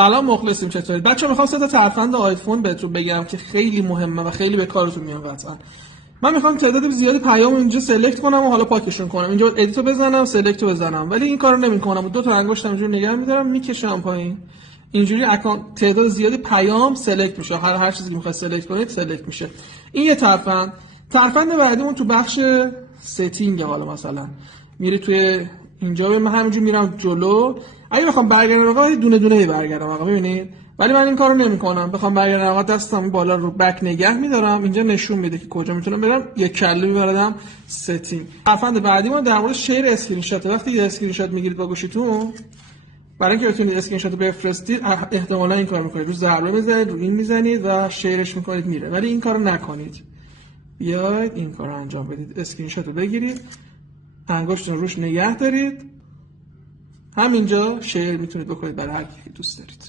سلام مخلصیم، چطورید بچه‌ها؟ میخوام سه تا ترفند آیفون بهتون بگم که خیلی مهمه و خیلی به کارتون میاد قطعا. من میخوام تعداد زیادی پیام اینجا سلکت کنم و حالا پاکشون کنم. اینجا ادیتو بزنم، سلکتو بزنم، ولی این کارو نمیکنم. دو تا انگشتم اینجوری نگه میدارم، میکشم پایین. اینجوری اکانت تعداد زیادی پیام سلکت میشه. هر چیزی که میخواید سلکت کنید سلکت میشه. این یه ترفند. ترفند بعدیمون تو بخش ستینگ. حالا مثلا میری توی اینجا، من همینجوری میرم جلو. اگه بخوام برگردم آقا دونه دونه برگردم آقا، ببینید. ولی من این کارو نمیکنم. بخوام برگردم آقا دستم بالا رو بک نگه میدارم. اینجا نشون میده که کجا میتونم برم. یک کله میبردم ستینگ. ترفند بعدی ما در مورد شیر اسکرین شات. وقتی یه اسکرین شات میگیرید با گوشیتون، برای اینکه بتونید اسکرین شات رو بفرستید احتمالاً این کارو میکنید. رو ضربه میزنید، رو این میزنید و شیرش میکنید میره. ولی این کارو نکنید. بیاید این کارو انجام بدید. اسکرین شات رو بگیرید، انگشتتون روش نگه دارید، همینجا شیر میتونید بکنید برای هر کی دوست دارید.